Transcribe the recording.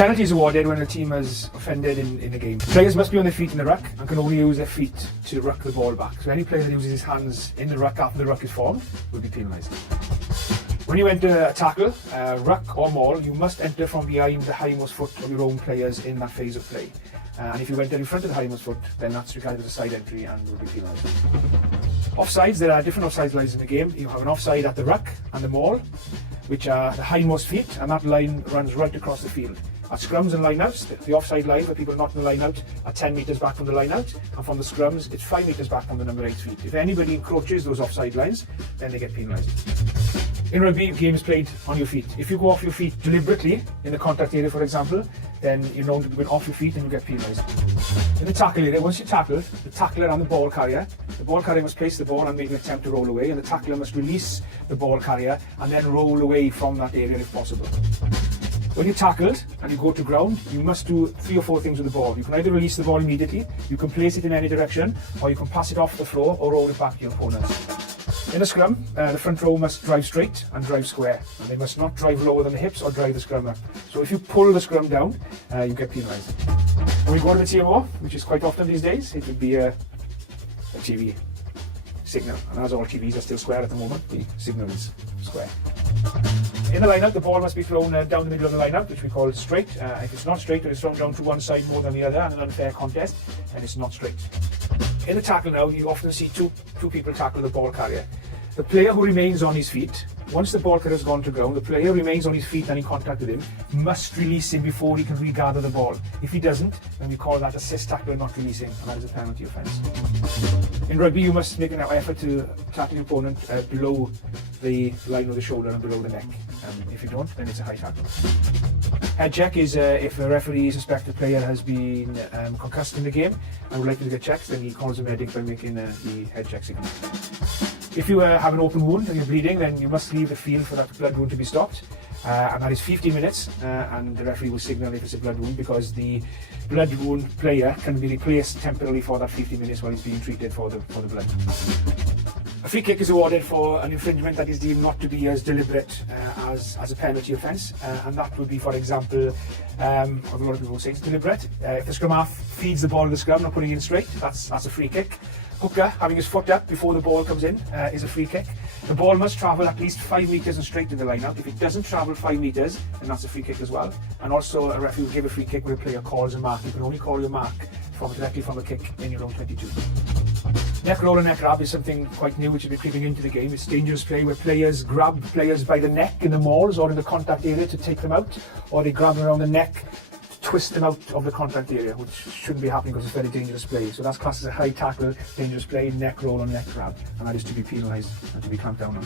Penalty is awarded when a team has offended in a game. Players must be on their feet in the ruck and can only use their feet to ruck the ball back. So any player that uses his hands in the ruck after the ruck is formed will be penalised. When you enter a tackle, ruck or maul, you must enter from behind the hindmost foot of your own players in that phase of play. And if you enter in front of the hindmost foot, then that's regarded as a side entry and will be penalised. Offsides, there are different offside lines in the game. You have an offside at the ruck and the maul, which are the hindmost feet, and that line runs right across the field. At scrums and lineouts, the offside line where people not in the line out are 10 metres back from the line out, and from the scrums it's 5 metres back from the number 8 feet. If anybody encroaches those offside lines, then they get penalised. In rugby, the game is played on your feet. If you go off your feet deliberately in the contact area, for example, then you're known to be off your feet and you get penalised. In the tackle area, once you're tackled, the tackler and the ball carrier must place the ball and make an attempt to roll away, and the tackler must release the ball carrier and then roll away from that area if possible. When you're tackled and you go to ground, you must do 3 or 4 things with the ball. You can either release the ball immediately, you can place it in any direction, or you can pass it off the floor or roll it back to your opponent. In a scrum, the front row must drive straight and drive square, and they must not drive lower than the hips or drive the scrum up. So if you pull the scrum down, you get penalised. When we go to the TMO, which is quite often these days, it would be a TV signal, and as all TVs are still square at the moment, the signal is square. In the line-out, the ball must be thrown down the middle of the line-out, which we call straight. If it's not straight, or it's thrown down to one side more than the other in an unfair contest, then it's not straight. In the tackle now, you often see two people tackle the ball carrier. The player who remains on his feet, once the ball carrier has gone to ground, the player remains on his feet and in contact with him, must release him before he can regather the ball. If he doesn't, then we call that assist tackle not releasing, and that is a penalty offence. In rugby, you must make an effort to tackle your opponent below the line of the shoulder and below the neck. If you don't, then it's a high tackle. Head check is if a referee suspects a player has been concussed in the game and would like to get checked, then he calls a medic by making the head check signal. If you have an open wound and you're bleeding, then you must leave the field for that blood wound to be stopped. And that is 15 minutes, and the referee will signal if it's a blood wound, because the blood wound player can be replaced temporarily for that 15 minutes while he's being treated for the blood. A free kick is awarded for an infringement that is deemed not to be as deliberate as a penalty offence, and that would be, for example, a lot of people will say it's deliberate. If the scrum half feeds the ball to the scrum, not putting it in straight, that's a free kick. Hooker having his foot up before the ball comes in is a free kick. The ball must travel at least 5 metres and straight in the line out. If it doesn't travel 5 metres, then that's a free kick as well. And also, a referee will give a free kick where a player calls a mark. You can only call your mark directly from a kick in your own 22. Neck roll and neck grab is something quite new which has been creeping into the game. It's dangerous play where players grab players by the neck in the mauls or in the contact area to take them out, or they grab them around the neck to twist them out of the contact area, which shouldn't be happening because it's very dangerous play. So that's classed as a high tackle, dangerous play, neck roll or neck grab, and that is to be penalised and to be clamped down on.